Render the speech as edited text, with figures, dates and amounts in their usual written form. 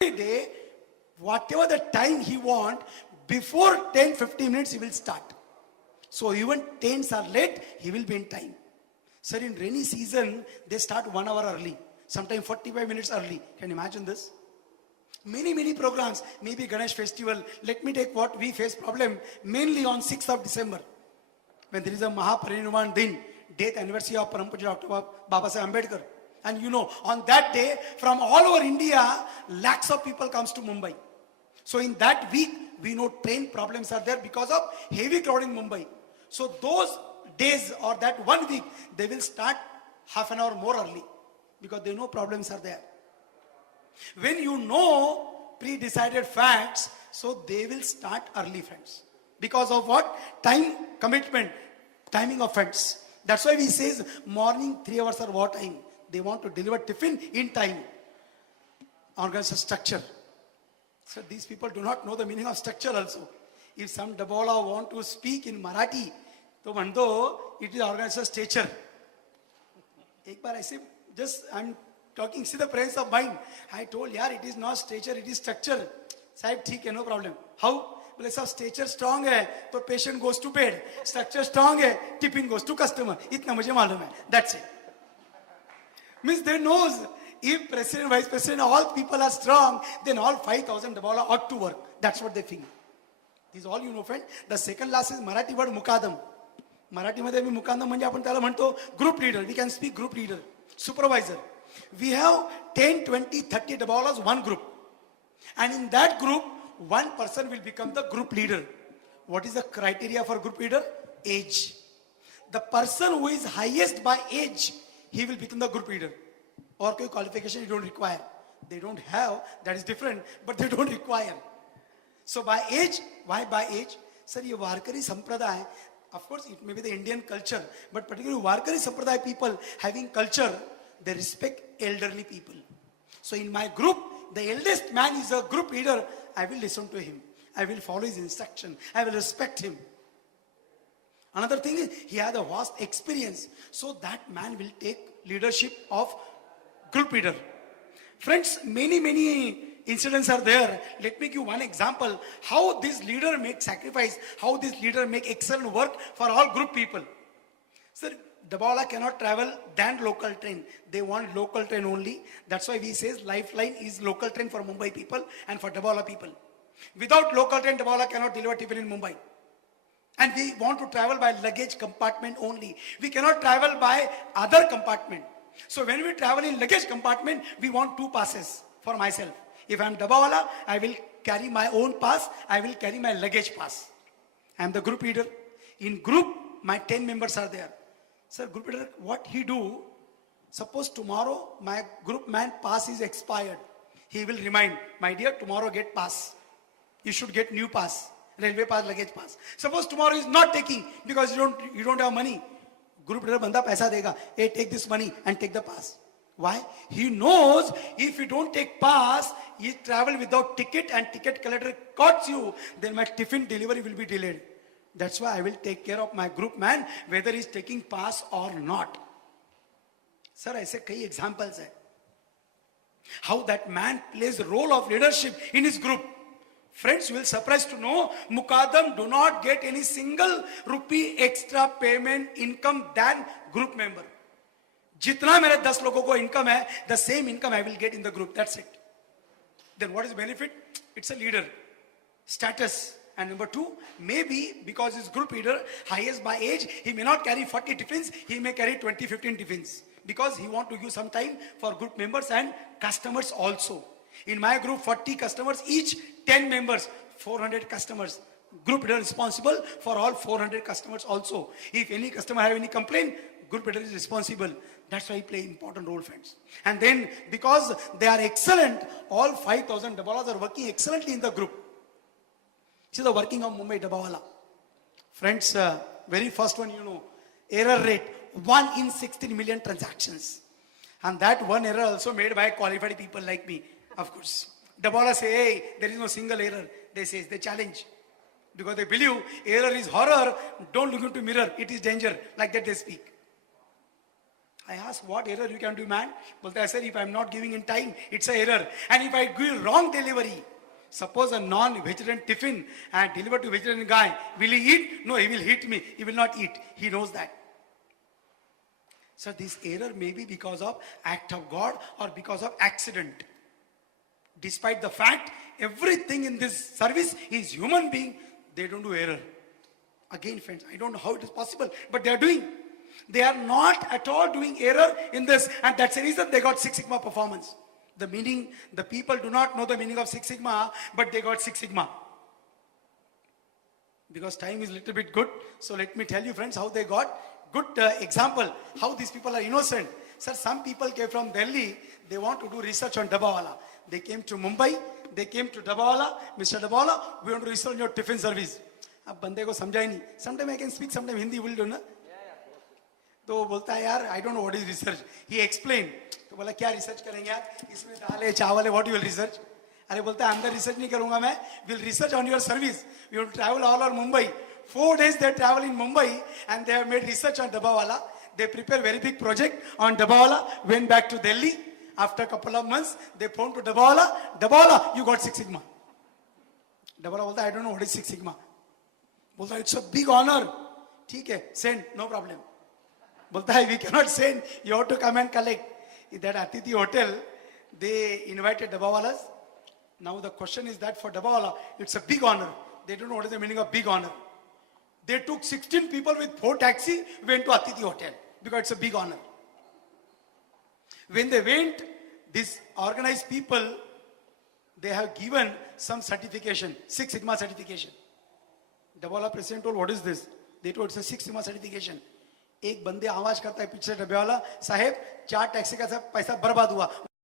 day, whatever the time he want, before 10-15 minutes he will start. So even 10s are late, he will be in time. Sir, in rainy season, they start 1 hour early, sometimes 45 minutes early. Can you imagine this? Many programs, maybe Ganesh festival. Let me take what we face problem mainly on 6th of December. When there is a Mahaparinirvan Din, death anniversary of Param Pujya Dr. Baba Saheb Ambedkar. And you know, on that day, from all over India, lakhs of people comes to Mumbai. So in that week, we know train problems are there because of heavy crowd in Mumbai. So those days or that 1 week, they will start half an hour more early because they know problems are there. When you know pre-decided facts, so they will start early, friends. Because of what? Time commitment, timing of friends. That's why we says morning 3 hours are war time. They want to deliver tiffin in time. Organization structure. So these people do not know the meaning of structure also. If some Dabola want to speak in Marathi, तो म्हणतो it is organization stature. एक बार ऐसे just I'm talking, see the presence of mind. I told यार it is not stature, it is structure. साहब ठीक है, no problem. How? बोले साहब स्ट्रेचर स्ट्रांग है तो patient goes to bed, structure strong है टिफिन गोज टू कस्टमर. इतना मुझे मालूम है. That's it. Means they knows if president, vice president, all people are strong, then all 5,000 Dabala ought to work. That's what they think. This is all you know, friend. The second last is Marathi word Mukadam. Marathi मध्ये मी मुकादम म्हणजे आपण त्याला म्हणतो group leader. We can speak group leader, supervisor. We have 10, 20, 30 Dabalas, one group. And in that group, one person will become the group leader. What is the criteria for group leader? Age. The person who is highest by age, he will become the group leader. Or qualification you don't require. They don't have, that is different, but they don't require. So by age, why by age? Sir, ye Warkari Sampradaya, of course it may be the Indian culture, but particularly Warkari Sampradaya people having culture, they respect elderly people. So in my group, the eldest man is a group leader. I will listen to him. I will follow his instruction. I will respect him. Another thing is, he has a vast experience. So that man will take leadership of group leader. Friends, many incidents are there. Let me give one example. How this leader makes sacrifice. How this leader make excellent work for all group people. Sir, Dabala cannot travel than local train. They want local train only. That's why we says lifeline is local train for Mumbai people and for Dabala people. Without local train, Dabala cannot deliver tiffin in Mumbai. And we want to travel by luggage compartment only. We cannot travel by other compartment. So when we travel in luggage compartment, we want 2 passes for myself. If I am Dabawala, I will carry my own pass. I will carry my luggage pass. I am the group leader. In group, my 10 members are there. Sir, group leader, what he do? Suppose tomorrow my group man pass is expired. He will remind, my dear, tomorrow get pass. You should get new pass. Railway pass, luggage pass. Suppose tomorrow is not taking because you don't have money. Group leader banda paisa dega. Hey, take this money and take the pass. Why? He knows if you don't take pass, you travel without ticket and ticket collector caught you, then my tiffin delivery will be delayed. That's why I will take care of my group man, whether he's taking pass or not. Sir, ऐसे कई examples है. How that man plays the role of leadership in his group. Friends, you will surprised to know, Mukadam do not get any single rupee extra payment income than group member. जितना मेरे 10 लोगों को income है, the same income I will get in the group. That's it. Then what is benefit? It's a leader. Status. And number 2, maybe because he's group leader, highest by age, he may not carry 40 tiffins, he may carry 20, 15 tiffins. Because he want to give some time for group members and customers also. In my group, 40 customers, each 10 members, 400 customers. Group leader responsible for all 400 customers also. If any customer have any complaint, group leader is responsible. That's why he play important role, friends. And then because they are excellent, all 5,000 Dabalas are working excellently in the group. This is the working of Mumbai Dabawala. Friends, very first one, you know, error rate, 1 in 16 million transactions. And that one error also made by qualified people like me, of course. Dabawala say, hey, there is no single error. They challenge. Because they believe error is horror, don't look into mirror, it is danger. Like that they speak. I asked, what error you can do, man? बोलता है, sir, if I'm not giving in time, it's a error. And if I give wrong delivery, suppose a non-vegetarian tiffin and deliver to vegetarian guy, will he eat? No, he will hit me. He will not eat. He knows that. So this error may be because of act of God or because of accident. Despite the fact, everything in this service is human being, they don't do error. Again, friends, I don't know how it is possible, but they are doing. They are not at all doing error in this, and that's the reason they got Six Sigma performance. The meaning, the people do not know the meaning of Six Sigma, but they got Six Sigma. Because time is a little bit good, so let me tell you, friends, how they got good example, how these people are innocent. Sir, some people came from Delhi, they want to do research on Dabawala. They came to Mumbai, they came to Dabawala. Mr. Dabawala, we want to research on your tiffin service. अब बंदे को समझा ही नहीं. Sometimes I can speak, sometimes Hindi will do ना. तो वो बोलता है यार, I don't know what is research. He explained. तो बोला क्या रिसर्च करेंगे आप? इसमें दाल है, चावल है, what you will research? अरे बोलता है अंदर रिसर्च नहीं करूंगा मैं. We'll research on your service. We will travel all over Mumbai. 4 days they travel in Mumbai and they have made research on Dabawala. They prepare very big project on Dabawala. Went back to Delhi. After a couple of months, they phoned to Dabawala. Dabawala, you got Six Sigma. Dabawala बोलता है I don't know what is Six Sigma. बोलता है it's a big honor. ठीक है, send, no problem. बोलता है we cannot send, you have to come and collect. In that Atithi hotel, they invited Dabawalas. Now the question is that for Dabawala, it's a big honor. They don't know what is the meaning of big honor. They took 16 people with 4 taxis, went to Atithi hotel because it's a big honor. When they went, these organized people, they have given some certification, Six Sigma certification. Dabawala president told, what is this? They told it's a Six Sigma certification. एक बंदे आवाज करता है पीछे डब्बे वाला, साहेब 4 taxi का सब पैसा बर्बाद हुआ.